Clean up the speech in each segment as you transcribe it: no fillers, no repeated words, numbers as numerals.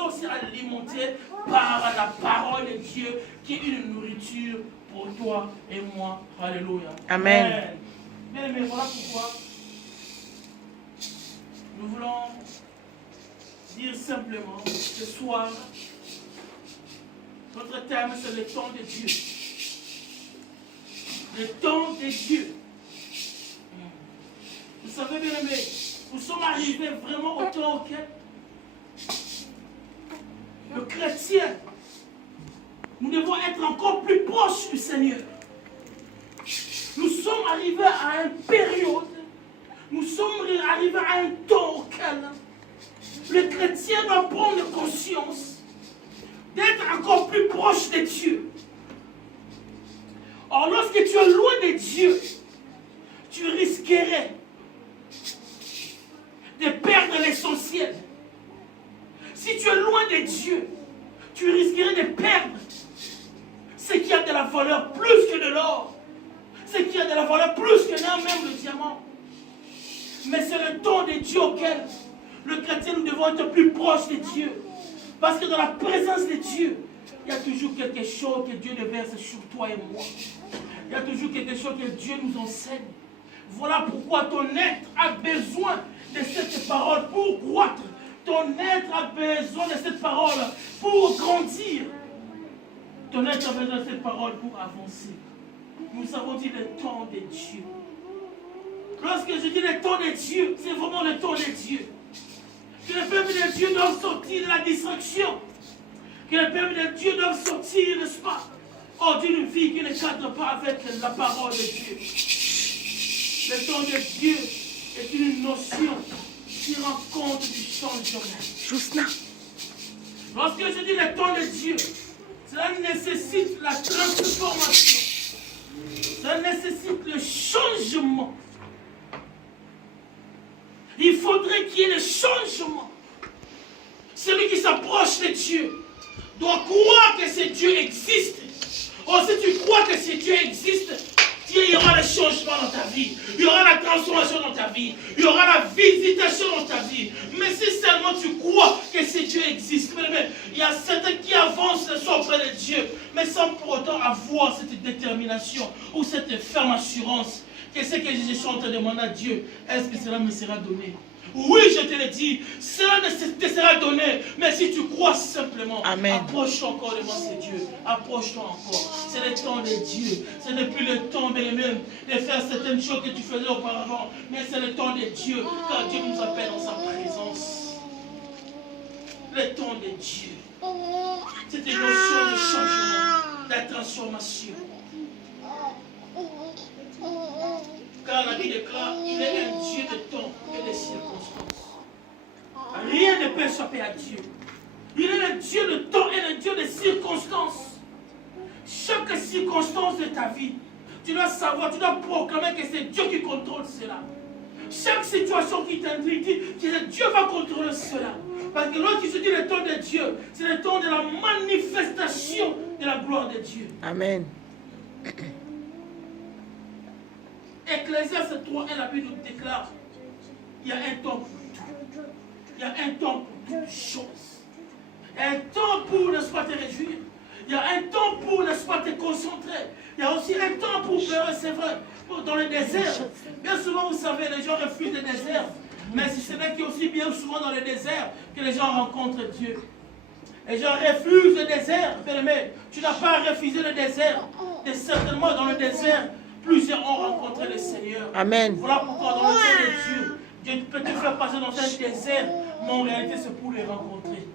besoin aussi alimenter par la parole de Dieu, qui est une nourriture pour toi et moi. Alléluia. Amen. Bien aimé, voilà pourquoi nous voulons dire simplement ce soir, notre thème c'est le temps de Dieu. Le temps de Dieu. Vous savez bien aimé, nous sommes arrivés vraiment au temps auquel le chrétien, nous devons être encore plus proches du Seigneur. Nous sommes arrivés à une période, nous sommes arrivés à un temps auquel le chrétien doit prendre conscience d'être encore plus proche de Dieu. Or, lorsque tu es loin de Dieu, tu risquerais de perdre l'essentiel. Si tu es loin de Dieu, tu risquerais de perdre ce qui a de la valeur plus que de l'or, ce qui a de la valeur plus que même le diamant. Mais c'est le temps de Dieu auquel le chrétien, nous devons être plus proches de Dieu. Parce que dans la présence de Dieu, il y a toujours quelque chose que Dieu déverse sur toi et moi. Il y a toujours quelque chose que Dieu nous enseigne. Voilà pourquoi ton être a besoin de cette parole pour croître. Ton être a besoin de cette parole pour grandir. Ton être a besoin de cette parole pour avancer. Nous avons dit le temps de Dieu. Lorsque je dis le temps de Dieu, c'est vraiment le temps de Dieu. Que le peuple de Dieu doit sortir de la distraction. Que le peuple de Dieu doit sortir, n'est-ce pas, d'une vie qui ne cadre pas avec la parole de Dieu. Le temps de Dieu est une notion qui rend compte du changement. Lorsque je dis le temps de Dieu, cela nécessite la transformation. Cela nécessite le changement. Il faudrait qu'il y ait le changement. Celui qui s'approche de Dieu doit croire que ce Dieu existe. Or, si tu crois que ce Dieu existe, il y aura le changement dans ta vie. Il y aura la transformation dans ta vie. Il y aura la visitation dans ta vie. Mais si seulement tu crois que ce Dieu existe, il y a certains qui avancent auprès de Dieu, mais sans pour autant avoir cette détermination ou cette ferme assurance que ce que je suis en train de demander à Dieu, est-ce que cela me sera donné? Oui, je te le dis, cela ne te sera donné, mais si tu crois simplement, approche-toi encore devant ces dieux, approche-toi encore. C'est le temps de Dieu, ce n'est plus le temps de faire certaines choses que tu faisais auparavant, mais c'est le temps de Dieu, car Dieu nous appelle dans sa présence. Le temps de Dieu, c'est une notion de changement, de transformation. Car la Bible déclare, il est un Dieu de temps et de circonstances. Rien ne peut échapper à Dieu. Il est un Dieu de temps et un Dieu de circonstances. Chaque circonstance de ta vie, tu dois savoir, tu dois proclamer que c'est Dieu qui contrôle cela. Chaque situation qui t'intrigue, que Dieu va contrôler cela. Parce que lorsqu'il se dit le temps de Dieu, c'est le temps de la manifestation de la gloire de Dieu. Amen. Ecclésiaste 3:1, la Bible nous déclare, il y a un temps pour tout. Il y a un temps pour toutes choses. Il y a un temps pour, n'est-ce pas, te réjouir. Il y a un temps pour, n'est-ce pas, te concentrer. Il y a aussi un temps pour pleurer, c'est vrai, dans le désert. Bien souvent, vous savez, les gens refusent le désert. Mais ce n'est qu'aussi bien souvent dans le désert que les gens rencontrent Dieu. Les gens refusent le désert, bien-aimé. Tu n'as pas refusé le désert. Et certainement dans le désert, plusieurs ont rencontré le Seigneur. Amen. Voilà pourquoi dans le temps de Dieu, Dieu peut te faire passer dans un désert, mais en réalité c'est pour les rencontrer.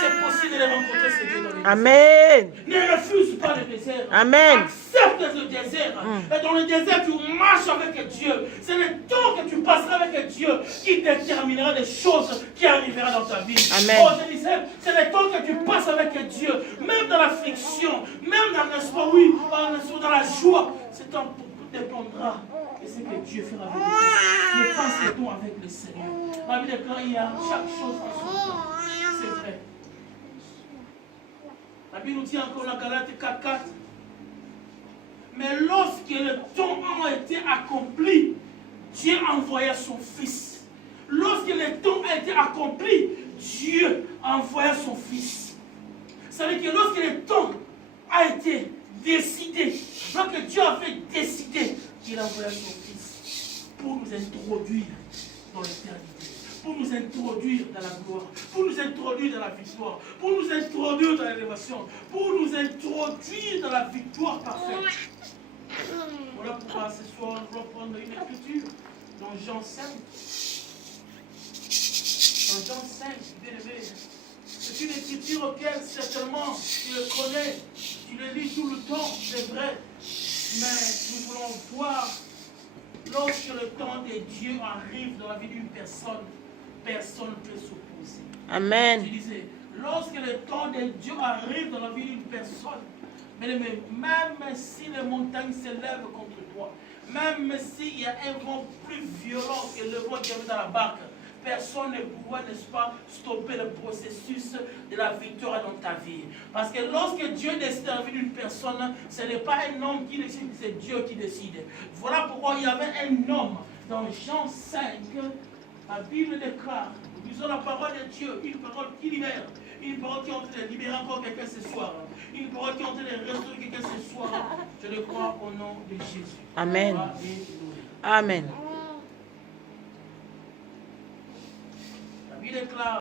C'est possible de les rencontrer, ce Dieu dans le désert. Amen. Ne refuse pas le désert. Amen. Accepte le désert. Et dans le désert, tu marches avec Dieu. C'est le temps que tu passeras avec Dieu qui déterminera les choses qui arriveront dans ta vie. Amen. Oh, je disais, c'est le temps que tu passes avec Dieu, même dans l'affliction, même dans l'espoir, oui, dans la joie. Ce temps dépendra de ce que Dieu fera avec toi. Ne passe le temps avec le Seigneur. La Bible déclare, il y a chaque chose en son temps. C'est vrai. La Bible nous dit encore dans Galates 4:4. Mais lorsque le temps a été accompli, Dieu envoya son Fils. Lorsque le temps a été accompli, Dieu a envoyé son Fils. Ça veut dire que lorsque le temps a été décidé, lorsque Dieu a fait décider, il a envoyé son Fils pour nous introduire dans l'éternité, pour nous introduire dans la gloire, pour nous introduire dans la victoire, pour nous introduire dans l'élévation, pour nous introduire dans la victoire parfaite. Voilà pourquoi ce soir, je dois prendre une écriture dans Jean 5. Dans Jean 5, bien aimé. C'est une écriture auquel certainement tu le connais, tu le lis tout le temps, c'est vrai. Mais nous voulons voir, lorsque le temps de Dieu arrive dans la vie d'une personne, personne ne peut s'opposer. Amen. Je disais, lorsque le temps de Dieu arrive dans la vie d'une personne, même si les montagnes s'élèvent contre toi, même s'il y a un vent plus violent que le vent qui est dans la barque, personne ne pourra, n'est-ce pas, stopper le processus de la victoire dans ta vie. Parce que lorsque Dieu décide dans la vie d'une personne, ce n'est pas un homme qui décide, c'est Dieu qui décide. Voilà pourquoi il y avait un homme dans Jean 5, la Bible déclare, nous lisons la parole de Dieu, une parole qui libère, une parole qui est en train de libérer encore quelqu'un ce soir, une parole qui est en train de restaurer quelqu'un ce soir. Je le crois au nom de Jésus. Amen. Amen. La Bible déclare